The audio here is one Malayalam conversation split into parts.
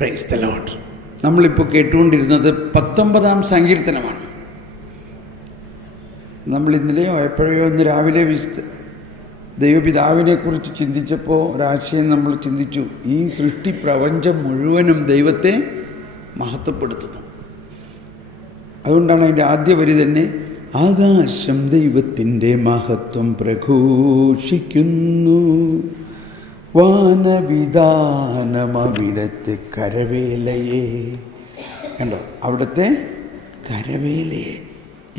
Praise the Lord. നമ്മളിപ്പോൾ കേട്ടുകൊണ്ടിരുന്നത് 19-ാം സങ്കീർത്തനമാണ്. നമ്മൾ ഇന്നലെയോ എപ്പോഴോ ഇന്ന് രാവിലെ ദൈവപിതാവിനെ കുറിച്ച് ചിന്തിച്ചപ്പോൾ ഒരാശയം നമ്മൾ ചിന്തിച്ചു. ഈ സൃഷ്ടി പ്രപഞ്ചം മുഴുവനും ദൈവത്തെ മഹത്വപ്പെടുത്തുന്നു. അതുകൊണ്ടാണ് അതിൻ്റെ ആദ്യ വരി തന്നെ, ആകാശം ദൈവത്തിൻ്റെ മഹത്വം പ്രഘോഷിക്കുന്നു, വാനവിധാനമവിടത്തെ കരവേലയെ. കണ്ടോ, അവിടുത്തെ കരവേലയെ.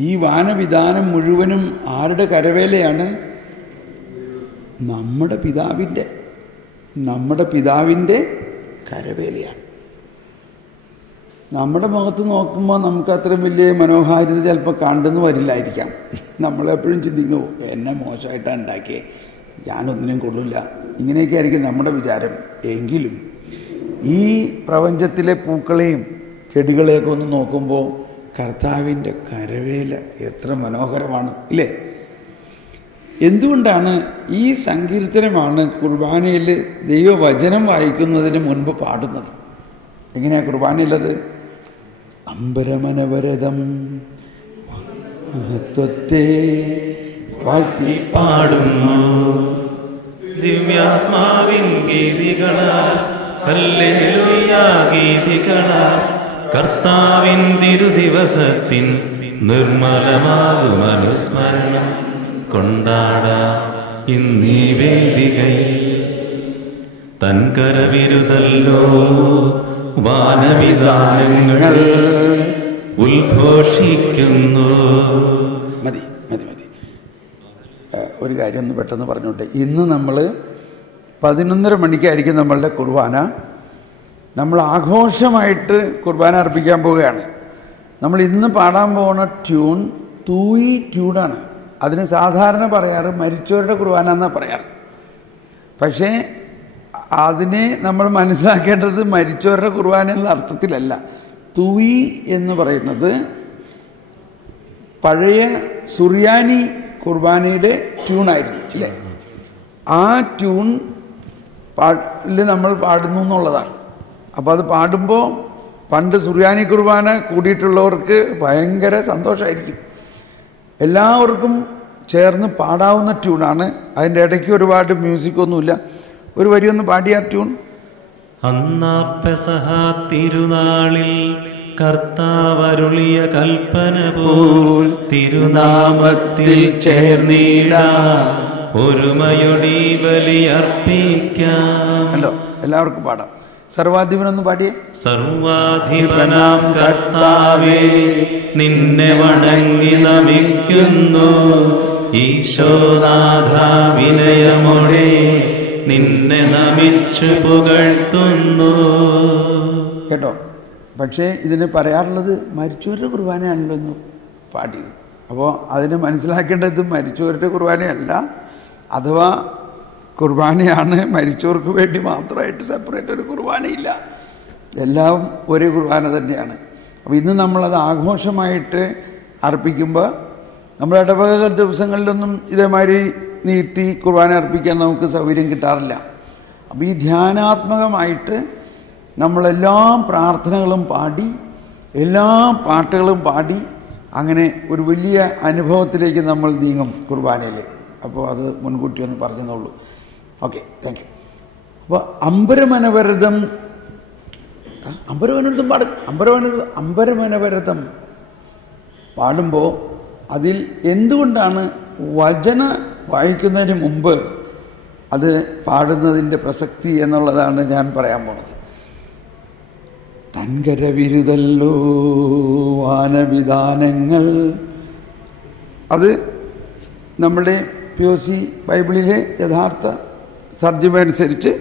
ഈ വാനവിധാനം മുഴുവനും ആരുടെ കരവേലയാണ്? നമ്മുടെ പിതാവിൻ്റെ കരവേലയാണ്. നമ്മുടെ മുഖത്ത് നോക്കുമ്പോൾ നമുക്ക് അത്രയും വലിയ മനോഹാരിത ചിലപ്പോൾ കണ്ടെന്ന് വരില്ലായിരിക്കാം. നമ്മളെപ്പോഴും ചിന്തിക്കുന്നു, എന്നെ മോശമായിട്ടാണ് ഉണ്ടാക്കിയേ, ഞാനൊന്നിനും കൊള്ളില്ല, ഇങ്ങനെയൊക്കെ ആയിരിക്കും നമ്മുടെ വിചാരം. എങ്കിലും ഈ പ്രപഞ്ചത്തിലെ പൂക്കളെയും ചെടികളെയൊക്കെ ഒന്ന് നോക്കുമ്പോൾ കർത്താവിൻ്റെ കരവേല എത്ര മനോഹരമാണ്, ഇല്ലേ? എന്തുകൊണ്ടാണ് ഈ സങ്കീർത്തനമാണ് കുർബാനയിൽ ദൈവവചനം വായിക്കുന്നതിന് മുൻപ് പാടുന്നത്? എങ്ങനെയാ കുർബാനയിലത്? അമ്പരമനവരതം മഹത്വത്തെ വാഴ്ത്തി പാടുന്നു, ദിവ്യാത്മാവിൻ ഗീതികളാൽ ഹല്ലേലൂയ ഗീതികളാൽ കർത്താവിൻ തിരുദിവസത്തിൻ നിർമ്മലമാകും അനുസ്മരണം കൊണ്ടാടാം ഇന്നീ വേദികയിൽ. തൻകരവിരുതല്ലോ വാനവിധാനങ്ങൾ ഉദ്ഘോഷിക്കുന്നു. മതി മതി മതി. ഒരു കാര്യം ഒന്ന് പെട്ടെന്ന് പറഞ്ഞോട്ടെ. ഇന്ന് നമ്മൾ 11:30 മണിക്കായിരിക്കും നമ്മളുടെ കുർബാന. നമ്മൾ ആഘോഷമായിട്ട് കുർബാന അർപ്പിക്കാൻ പോവുകയാണ്. നമ്മൾ ഇന്ന് പാടാൻ പോകുന്ന ട്യൂൺ തൂയി ട്യൂണാണ്. അതിന് സാധാരണ പറയാറ് മരിച്ചവരുടെ കുർബാന എന്നാണ് പറയാറ്. പക്ഷേ അതിനെ നമ്മൾ മനസ്സിലാക്കേണ്ടത് മരിച്ചവരുടെ കുർബാന എന്ന അർത്ഥത്തിലല്ല. തൂയി എന്ന് പറയുന്നത് പഴയ സുറിയാനി കുർബാനയുടെ ട്യൂണായിരുന്നു, ഇല്ലേ? ആ ട്യൂൺ നമ്മൾ പാടുന്നു എന്നുള്ളതാണ്. അപ്പോൾ അത് പാടുമ്പോൾ പണ്ട് സുറിയാനി കുർബാന കൂടിയിട്ടുള്ളവർക്ക് ഭയങ്കര സന്തോഷമായിരിക്കും. എല്ലാവർക്കും ചേർന്ന് പാടാവുന്ന ട്യൂണാണ്. അതിൻ്റെ ഇടയ്ക്ക് ഒരുപാട് മ്യൂസിക്കൊന്നുമില്ല. ഒരു വരി ഒന്ന് പാടിയ ട്യൂൺ. അന്നാ പെസഹ തിരുനാളിൽ കർത്താവരുളിയ കൽപ്പന പോൽ തിരുനാമത്തിൽ ചേർന്നിടാം, ഒരുമയൊടി ബലിയർപ്പിക്കാം. ഹലോ, എല്ലാവർക്കും പാടാം. സർവാധിപനൊന്ന് പാടിയേ. സർവാധിപനാം കർത്താവേ, നിന്നെ വണങ്ങി നമിക്കുന്നു, ഈശോനാഥ വിനയമോടെ നിന്നെ നമിച്ചു പുകഴ്ത്തുന്നു. കേട്ടോ? പക്ഷേ ഇതിന് പറയാറുള്ളത് മരിച്ചവരുടെ കുർബാനയാണല്ലോ എന്ന് പാടിയത്. അപ്പോൾ അതിന് മനസ്സിലാക്കേണ്ടത് മരിച്ചവരുടെ കുർബാനയല്ല, അഥവാ കുർബാനയാണ്. മരിച്ചവർക്ക് വേണ്ടി മാത്രമായിട്ട് സെപ്പറേറ്റ് ഒരു കുർബാനയില്ല, എല്ലാം ഒരേ കുർബാന തന്നെയാണ്. അപ്പോൾ ഇന്ന് നമ്മളത് ആഘോഷമായിട്ട് അർപ്പിക്കുമ്പോൾ നമ്മുടെ ഇടവക ദിവസങ്ങളിലൊന്നും ഇതേമാതിരി നീട്ടി കുർബാന അർപ്പിക്കാൻ നമുക്ക് സൗകര്യം കിട്ടാറില്ല. അപ്പോൾ ഈ ധ്യാനാത്മകമായിട്ട് നമ്മളെല്ലാ പ്രാർത്ഥനകളും പാടി, എല്ലാ പാട്ടുകളും പാടി, അങ്ങനെ ഒരു വലിയ അനുഭവത്തിലേക്ക് നമ്മൾ നീങ്ങും കുർബാനയിൽ. അപ്പോൾ അത് മുൻകൂട്ടി ഒന്ന് പറഞ്ഞെന്നുള്ളൂ. Okay, thank you. അപ്പോൾ അമ്പരമനവരതം പാടും. അമ്പരമനവരതം പാടുമ്പോൾ അതിൽ എന്തുകൊണ്ടാണ് വചന വായിക്കുന്നതിന് മുമ്പ് അത് പാടുന്നതിൻ്റെ പ്രസക്തി എന്നുള്ളതാണ് ഞാൻ പറയാൻ പോണത്. തൻകരവിരുതല്ലോ വാനവിധാനങ്ങൾ. അത് നമ്മുടെ POC ബൈബിളിലെ യഥാർത്ഥ തർജ്ജിമ അനുസരിച്ച്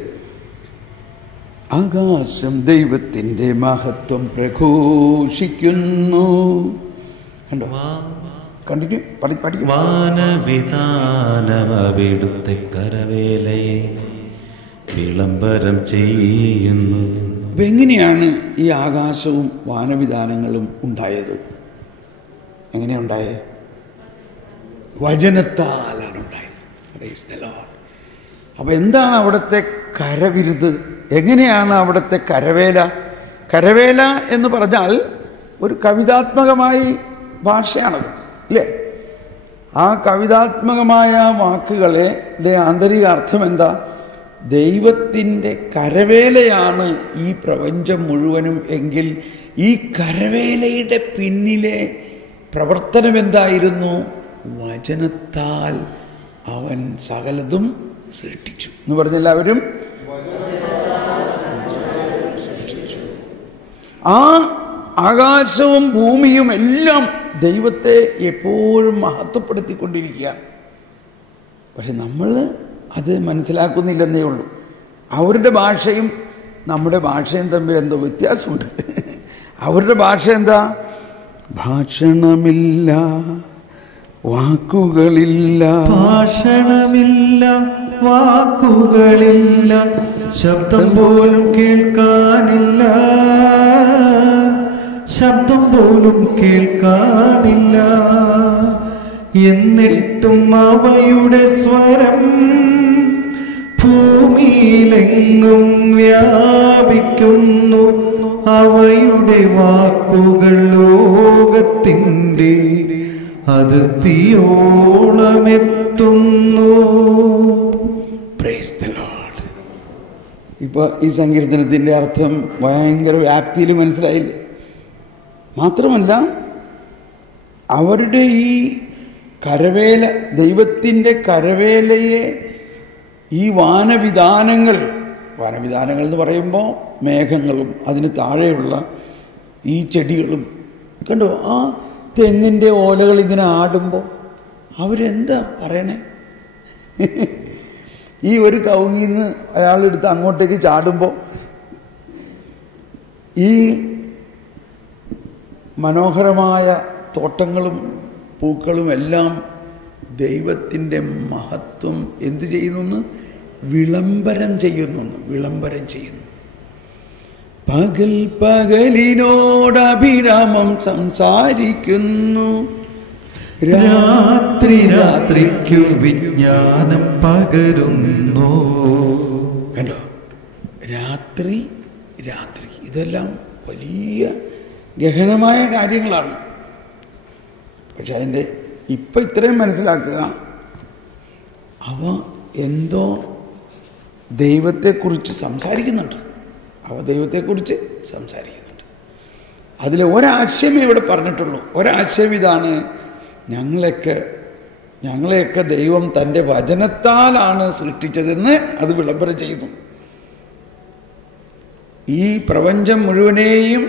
ആകാശം ദൈവത്തിൻ്റെ മഹത്വം പ്രഘോഷിക്കുന്നു. കണ്ടോ? കണ്ടിന്യൂ പഠിക്കും. വാനവിധാനമവിടുത്തെ കരവേലയെ വിളംബരം ചെയ്യുന്നു. അപ്പം എങ്ങനെയാണ് ഈ ആകാശവും വാനവിധാനങ്ങളും ഉണ്ടായത്? എങ്ങനെയുണ്ടായത്? വചനത്താലാണ് ഉണ്ടായത്. Praise the Lord. അപ്പം എന്താണ് അവിടുത്തെ കരവിരുത്? എങ്ങനെയാണ് അവിടുത്തെ കരവേല? കരവേല എന്ന് പറഞ്ഞാൽ ഒരു കവിതാത്മകമായി ഭാഷയാണത്, ഇല്ലേ? ആ കവിതാത്മകമായ വാക്കുകളെ ആന്തരിക അർത്ഥം എന്താ? ദൈവത്തിൻ്റെ കരവേലയാണ് ഈ പ്രപഞ്ചം മുഴുവനും എങ്കിൽ ഈ കരവേലയുടെ പിന്നിലെ പ്രവർത്തനം എന്തായിരുന്നു? വചനത്താൽ അവൻ സകലതും സൃഷ്ടിച്ചു എന്ന് പറഞ്ഞെല്ലാവരും. ആ ആകാശവും ഭൂമിയും എല്ലാം ദൈവത്തെ എപ്പോഴും മഹത്വപ്പെടുത്തിക്കൊണ്ടിരിക്കുകയാണ്. പക്ഷെ നമ്മൾ അത് മനസ്സിലാക്കുന്നില്ലെന്നേ ഉള്ളൂ. അവരുടെ ഭാഷയും നമ്മുടെ ഭാഷയും തമ്മിൽ എന്തോ വ്യത്യാസമുണ്ട്. അവരുടെ ഭാഷ എന്താ? ഭാഷണമില്ല, വാക്കുകളില്ല, ഭാഷണമില്ല, വാക്കുകളില്ല, ശബ്ദം പോലും കേൾക്കാനില്ല, ശബ്ദം പോലും കേൾക്കാനില്ല. എന്നിട്ടും അവയുടെ സ്വരം ഭൂമിയിലെങ്ങും വ്യാപിക്കുന്നു. അവയുടെ വാക്കുകൾ ലോകത്തിൻ്റെ അതിർത്തിയോളമെത്തുന്നു. Praise the Lord. ഇപ്പൊ ഈ സങ്കീർത്തനത്തിന്റെ അർത്ഥം ഭയങ്കര വ്യാപ്തിയിൽ മനസ്സിലായില്ലേ? മാത്രമല്ല, അവരുടെ ഈ കരവേല, ദൈവത്തിൻ്റെ കരവേലയെ ഈ വാനവിധാനങ്ങൾ എന്ന് പറയുമ്പോൾ മേഘങ്ങളും അതിന് താഴെയുള്ള ഈ ചെടികളും കണ്ടോ, ആ തെങ്ങിൻ്റെ ഓലകൾ ഇങ്ങനെ ആടുമ്പോൾ അവരെന്താ പറയണേ? ഈ ഒരു കവുങ്ങിന്ന് അയാളെടുത്ത് അങ്ങോട്ടേക്ക് ചാടുമ്പോൾ ഈ മനോഹരമായ തോട്ടങ്ങളും പൂക്കളും എല്ലാം ദൈവത്തിൻ്റെ മഹത്വം എന്തു ചെയ്യുന്നു? വിളംബരം ചെയ്യുന്നു. പകൽ പകലിനോട് അഭിരാമം സംസാരിക്കുന്നു, രാത്രി രാത്രിക്കു വിജ്ഞാനം പകരുന്നു. കണ്ടോ, രാത്രി ഇതെല്ലാം വലിയ ഗഹനമായ കാര്യങ്ങളാണ്. പക്ഷെ അതിൻ്റെ ഇപ്പം ഇത്രയും മനസ്സിലാക്കുക, അവ എന്തോ ദൈവത്തെക്കുറിച്ച് സംസാരിക്കുന്നുണ്ട്. അതിലെ ഒരാശയമേ ഇവിടെ പറഞ്ഞിട്ടുള്ളൂ. ഒരാശയം ഇതാണ്: ഞങ്ങളെയൊക്കെ ദൈവം തൻ്റെ വചനത്താലാണ് സൃഷ്ടിച്ചതെന്ന് അത് വിളംബരം ചെയ്യുന്നു. ഈ പ്രപഞ്ചം മുഴുവനെയും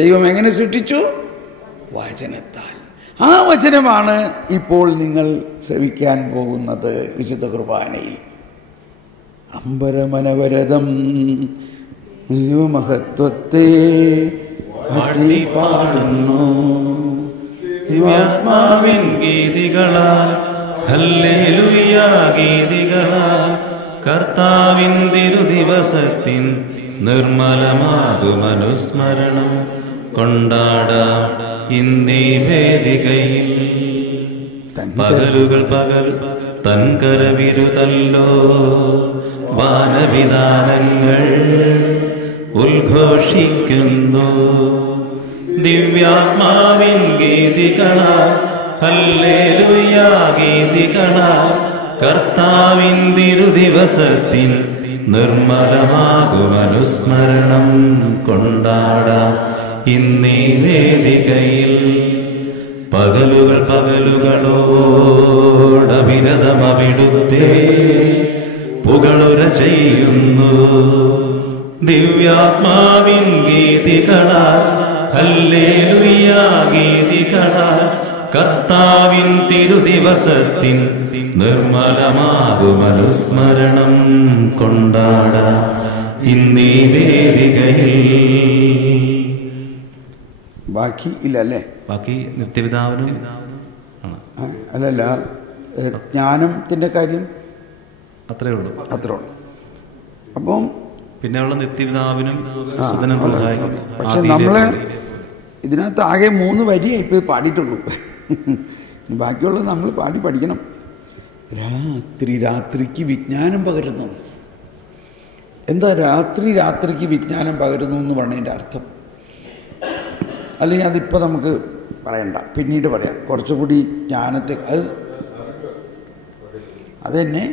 ദൈവം എങ്ങനെ സൃഷ്ടിച്ചു? വചനത്താൽ. ആ വചനമാണ് ഇപ്പോൾ നിങ്ങൾ ശ്രവിക്കാൻ പോകുന്നത് വിശുദ്ധ കുർബാനയിൽ. അമ്പരമനവരതം മഹത്വത്തെ പാടുന്നു, ദിവ്യാത്മാവിൻ ഗീതികളാൽ, ഹല്ലേലൂയ ഗീതികളാൽ, കർത്താവിൻ തിരുദിവസത്തിൻ നിർമ്മലമാകും അനുസ്മരണം കൊണ്ടാടാം ഇന്നീ വേദികയിൽ. പകലുകൾ തൻകരവിരുതല്ലോ വാനവിധാനങ്ങൾ ഉദ്ഘോഷിക്കുന്നു. ദിവ്യാത്മാവിൻ ഗീതികളാൽ, ഹല്ലേലൂയ ഗീതികളാൽ, കർത്താവിൻ തിരുദിവസത്തിൻ നിർമ്മലമാകും അനുസ്മരണം കൊണ്ടാടാം ഇന്നീ വേദികയിൽ. പകലുകളോടവിരതമവിടുത്തെ പുകളുര ചെയ്യുന്നു. ദിവ്യാത്മാവിൻ ഗീതികളാൽ, ഹല്ലേലൂയ ഗീതികളാൽ, കർത്താവിൻ തിരുദിവസത്തിൻ നിർമ്മലമാകും അനുസ്മരണം കൊണ്ടാടാം ഇന്നീ വേദികയിൽ. ബാക്കി ഇല്ലല്ലേ? ബാക്കി നിത്യപിതാവിനും അല്ലല്ല, ജ്ഞാനത്തിൻ്റെ കാര്യം അത്രേ ഉള്ളൂ. അപ്പം പിന്നെ ഉള്ള നിത്യപിതാവിനും. പക്ഷെ നമ്മള് ഇതിനകത്ത് ആകെ 3 വരിയേ ഇപ്പൊ പാടിയിട്ടുള്ളൂ. ബാക്കിയുള്ളത് നമ്മൾ പാടി പഠിക്കണം. രാത്രിക്ക് വിജ്ഞാനം പകരുന്നു. എന്താ രാത്രിക്ക് വിജ്ഞാനം പകരുന്നു എന്ന് പറഞ്ഞതിൻ്റെ അർത്ഥം? അല്ലെങ്കിൽ അതിപ്പോൾ നമുക്ക് പറയണ്ട, പിന്നീട് പറയാം. കുറച്ചുകൂടി ജ്ഞാനത്തെ അത് തന്നെ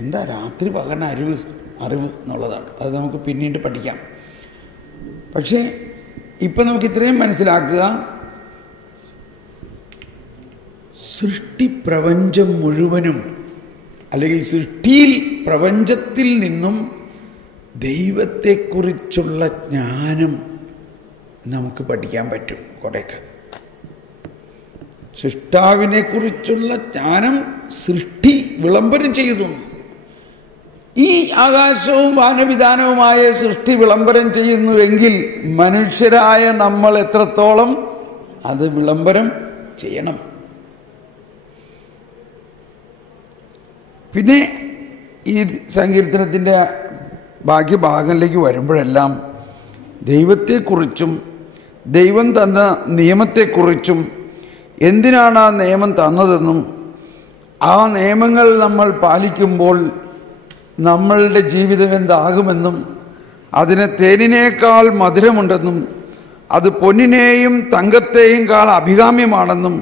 എന്താ രാത്രി പകർന്ന അറിവ് എന്നുള്ളതാണ്. അത് നമുക്ക് പിന്നീട് പഠിക്കാം. പക്ഷേ ഇപ്പം നമുക്ക് ഇത്രയും മനസ്സിലാക്കുക, സൃഷ്ടിപ്രപഞ്ചം മുഴുവനും, അല്ലെങ്കിൽ സൃഷ്ടിയിൽ പ്രപഞ്ചത്തിൽ നിന്നും ദൈവത്തെക്കുറിച്ചുള്ള ജ്ഞാനം നമുക്ക് പഠിക്കാൻ പറ്റും. കുറേയൊക്കെ സൃഷ്ടാവിനെ കുറിച്ചുള്ള ജ്ഞാനം സൃഷ്ടി വിളംബരം ചെയ്തു. ഈ ആകാശവും വാനവിധാനവുമായ സൃഷ്ടി വിളംബരം ചെയ്യുന്നുവെങ്കിൽ മനുഷ്യരായ നമ്മൾ എത്രത്തോളം അത് വിളംബരം ചെയ്യണം. പിന്നെ ഈ സങ്കീർത്തനത്തിൻ്റെ ബാക്കി ഭാഗങ്ങളിലേക്ക് വരുമ്പോഴെല്ലാം ദൈവത്തെക്കുറിച്ചും ദൈവം തന്ന നിയമത്തെക്കുറിച്ചും എന്തിനാണ് ആ നിയമം തന്നതെന്നും ആ നിയമങ്ങൾ നമ്മൾ പാലിക്കുമ്പോൾ നമ്മളുടെ ജീവിതം എന്താകുമെന്നും അതിന് തേനിനേക്കാൾ മധുരമുണ്ടെന്നും അത് പൊന്നിനെയും തങ്കത്തെയും കാൾ അഭികാമ്യമാണെന്നും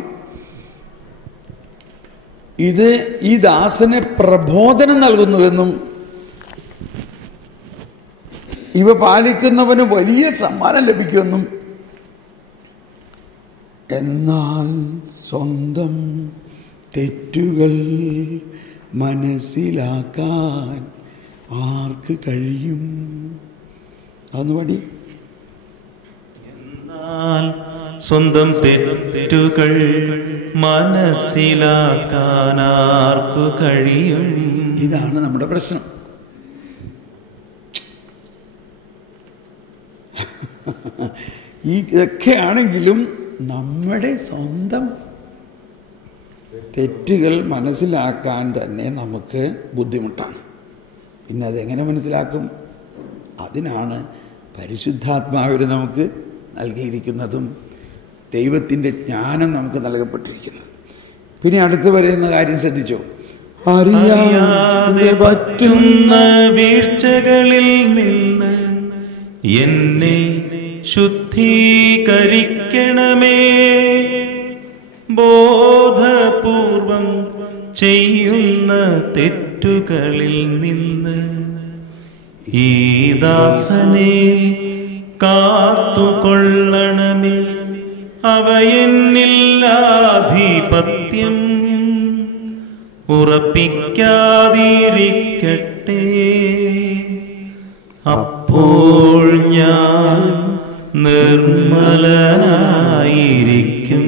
ഇത് ഈ ദാസന് പ്രബോധനം നൽകുന്നുവെന്നും ഇവ പാലിക്കുന്നവന് വലിയ സമ്മാനം ലഭിക്കുമെന്നും, എന്നാൽ സ്വന്തം തെറ്റുകൾ മനസ്സിലാക്കാൻ ആർക്ക് കഴിയും? അതൊന്ന് പാടി. എന്നാൽ സ്വന്തം തെറ്റുകൾ മനസ്സിലാക്കാൻ ആർക്കു കഴിയും? ഇതാണ് നമ്മുടെ പ്രശ്നം. ഇതൊക്കെയാണെങ്കിലും നമ്മുടെ സ്വന്തം തെറ്റുകൾ മനസ്സിലാക്കാൻ തന്നെ നമുക്ക് ബുദ്ധിമുട്ടാണ്. പിന്നെ അതെങ്ങനെ മനസ്സിലാക്കും? അതിനാണ് പരിശുദ്ധാത്മാവിനെ നമുക്ക് നൽകിയിരിക്കുന്നതും ദൈവത്തിൻ്റെ ജ്ഞാനം നമുക്ക് നൽകപ്പെട്ടിരിക്കുന്നത്. പിന്നെ അടുത്ത് പറയുന്ന കാര്യം ശ്രദ്ധിച്ചോ? അറിയാതെ പറ്റുന്ന വീഴ്ചകളിൽ നിന്ന് എന്നെ ശുദ്ധീകരിക്കണമേ, ബോധപൂർവം ചെയ്യുന്ന തെറ്റുകളിൽ നിന്ന് ഈ ദാസനെ കാത്തുകൊള്ളണമേ, അവയെന്നില്ലാധിപത്യം ഉറപ്പിക്കാതിരിക്കട്ടെ. അപ്പോൾ ഞാൻ നിർമ്മലനായിരിക്കും,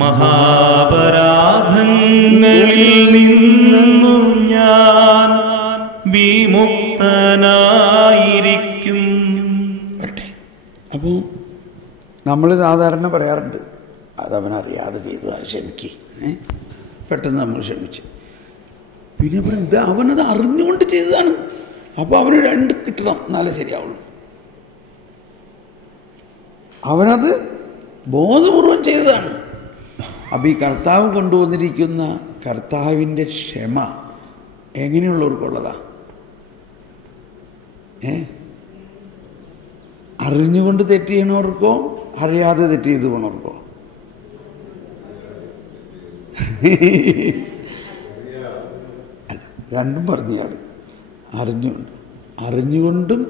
മഹാപരാധങ്ങളിൽ നിന്നും ഞാൻ വിമുക്തനായിരിക്കും. അപ്പോൾ നമ്മൾ സാധാരണ പറയാറുണ്ട്, അതവനറിയാതെ ചെയ്തതാണ്, ക്ഷമിക്ക്. പെട്ടെന്ന് നമ്മൾ ക്ഷമിച്ച്. പിന്നെ പറയും ഇത് അവനത് അറിഞ്ഞുകൊണ്ട് ചെയ്തതാണ്, അപ്പോൾ അവന് 2 കിട്ടണം, എന്നാലേ ശരിയാവുള്ളൂ. അവനത് ബോധപൂർവം ചെയ്തതാണ്. അപ്പം ഈ കർത്താവ് കൊണ്ടുവന്നിരിക്കുന്ന കർത്താവിൻ്റെ ക്ഷമ എങ്ങനെയുള്ളവർക്കുള്ളതാ? അറിഞ്ഞുകൊണ്ട് തെറ്റ് ചെയ്യണവർക്കോ അറിയാതെ തെറ്റ് ചെയ്ത് പോണവർക്കോ? രണ്ടും പറഞ്ഞാണ്. അറിഞ്ഞുകൊണ്ടും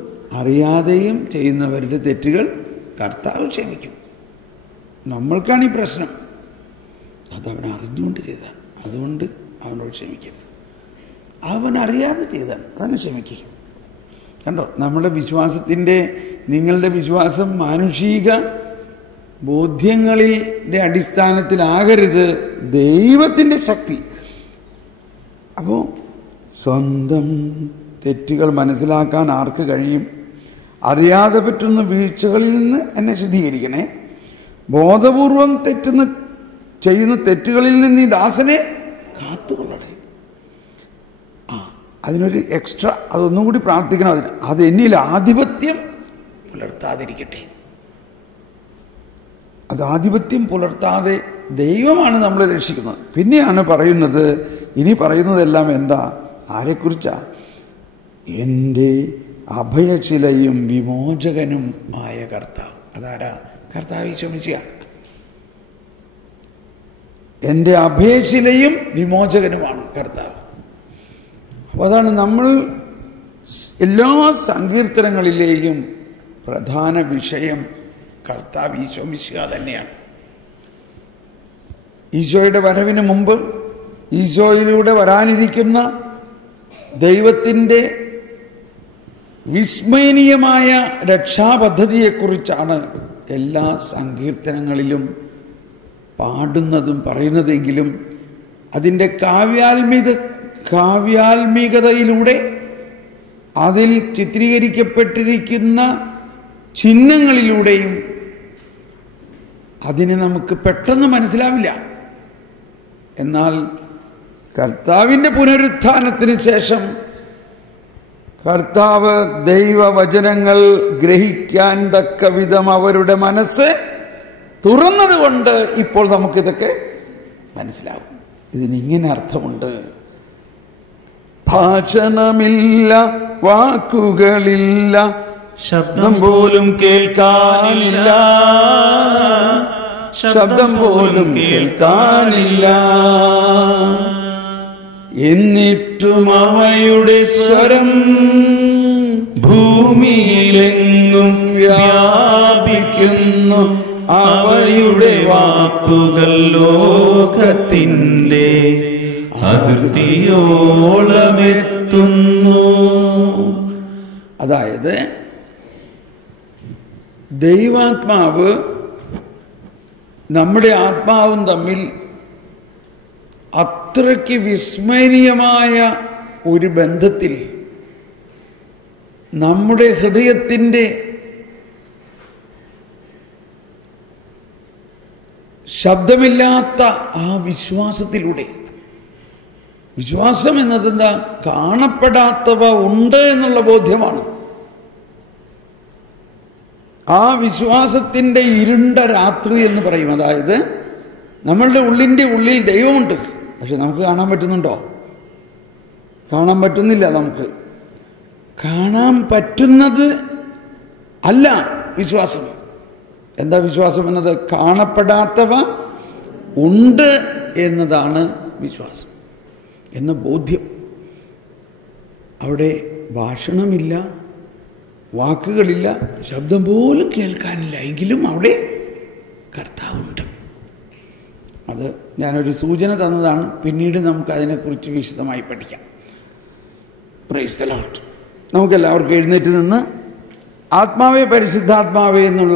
അറിയാതെയും ചെയ്യുന്നവരുടെ തെറ്റുകൾ കർത്താവ് ക്ഷമിക്കും. നമ്മൾക്കാണ് ഈ പ്രശ്നം. അതവൻ അറിഞ്ഞുകൊണ്ട് ചെയ്തതാണ്, അതുകൊണ്ട് അവനോട് ക്ഷമിക്കരുത്. അവൻ അറിയാതെ ചെയ്തതാണ്, അതന്നെ ക്ഷമിക്കും. കണ്ടോ, നമ്മുടെ വിശ്വാസത്തിൻ്റെ, നിങ്ങളുടെ വിശ്വാസം മാനുഷിക ബോധ്യങ്ങളിൻ്റെ അടിസ്ഥാനത്തിലാകരുത്, ദൈവത്തിൻ്റെ ശക്തി. അപ്പോൾ സ്വന്തം തെറ്റുകൾ മനസ്സിലാക്കാൻ ആർക്ക് കഴിയും? അറിയാതെ പറ്റുന്ന വീഴ്ചകളിൽ നിന്ന് എന്നെ ശുദ്ധീകരിക്കണേ, ബോധപൂർവം ചെയ്യുന്ന തെറ്റുകളിൽ നിന്ന് ഈ ദാസനെ കാത്തുകൊള്ളണേ. അതിനൊരു എക്സ്ട്രാ, അതൊന്നും കൂടി പ്രാർത്ഥിക്കണം. അത് എന്നിൽ ആധിപത്യം പുലർത്താതിരിക്കട്ടെ. അത് ആധിപത്യം പുലർത്താതെ ദൈവമാണ് നമ്മളെ രക്ഷിക്കുന്നത്. പിന്നെയാണ് പറയുന്നത്, ഇനി പറയുന്നതെല്ലാം എന്താ, ആരെക്കുറിച്ചാ? എൻ്റെ അഭയശിലയും വിമോചകനും ആയ കർത്താവ്. അതാരാ? കർത്താവ് ഈശോ മിശിഹാ. എൻ്റെ അഭയശിലയും വിമോചകനുമാണ് കർത്താവ്. അപ്പോൾ അതാണ് നമ്മൾ എല്ലാ സങ്കീർത്തനങ്ങളിലെയും പ്രധാന വിഷയം കർത്താവ് ഈശോ മിശിഹാ തന്നെയാണ്. ഈശോയുടെ വരവിന് മുമ്പ് ഈശോയിലൂടെ വരാനിരിക്കുന്ന ദൈവത്തിൻ്റെ വിസ്മയനീയമായ രക്ഷാപദ്ധതിയെക്കുറിച്ചാണ് എല്ലാ സങ്കീർത്തനങ്ങളിലും പാടുന്നതും പറയുന്നതെങ്കിലും അതിൻ്റെ കാവ്യാത്മികതയിലൂടെ അതിൽ ചിത്രീകരിക്കപ്പെട്ടിരിക്കുന്ന ചിഹ്നങ്ങളിലൂടെയും അതിനെ നമുക്ക് പെട്ടെന്ന് മനസ്സിലാവില്ല. എന്നാൽ കർത്താവിൻ്റെ പുനരുത്ഥാനത്തിന് ശേഷം കർത്താവ് ദൈവവചനങ്ങൾ ഗ്രഹിക്കാൻ തക്ക വിധം അവരുടെ മനസ്സ് തുറന്നതുകൊണ്ട് ഇപ്പോൾ നമുക്കിതൊക്കെ മനസ്സിലാവും. ഇതിനിങ്ങനെ അർത്ഥമുണ്ട്: ഭാഷണമില്ല, വാക്കുകളില്ല, ശബ്ദം പോലും കേൾക്കാനില്ല, ശബ്ദം പോലും കേൾക്കാനില്ല. എന്നിട്ടും അവയുടെ സ്വരം ഭൂമിയിലെങ്ങും വ്യാപിക്കുന്നു. അവയുടെ വാക്കുകൾ ലോകത്തിൻ്റെ അതിർത്തിയോളമെത്തുന്നു. അതായത് ദൈവാത്മാവ് നമ്മുടെ ആത്മാവും തമ്മിൽ അത്രയ്ക്ക് വിസ്മരണീയമായ ഒരു ബന്ധത്തിൽ നമ്മുടെ ഹൃദയത്തിൻ്റെ ശബ്ദമില്ലാത്ത ആ വിശ്വാസത്തിലൂടെ, വിശ്വാസം എന്നതെന്താ? കാണപ്പെടാത്തവ ഉണ്ട് എന്നുള്ള ബോധ്യമാണ്. ആ വിശ്വാസത്തിൻ്റെ ഇരുണ്ട രാത്രി എന്ന് പറയും. അതായത് നമ്മളുടെ ഉള്ളിൽ ദൈവമുണ്ട്, പക്ഷെ നമുക്ക് കാണാൻ പറ്റുന്നുണ്ടോ? കാണാൻ പറ്റുന്നില്ല. നമുക്ക് കാണാൻ പറ്റുന്നത് അല്ല വിശ്വാസം. എന്താ വിശ്വാസം എന്നത്? കാണപ്പെടാത്തവ ഉണ്ട് എന്നതാണ് വിശ്വാസം എന്ന ബോധ്യം. അവിടെ ഭാഷണമില്ല, വാക്കുകളില്ല, ശബ്ദം പോലും കേൾക്കാനില്ല, എങ്കിലും അവിടെ കർത്താവുണ്ട്. അത് ഞാനൊരു സൂചന തന്നതാണ്. പിന്നീട് നമുക്ക് അതിനെക്കുറിച്ച് വിശദമായി പഠിക്കാം. Praise the Lord. നമുക്കെല്ലാവർക്കും എഴുന്നേറ്റ് നിന്ന് ആത്മാവേ പരിശുദ്ധാത്മാവേ എന്നുള്ള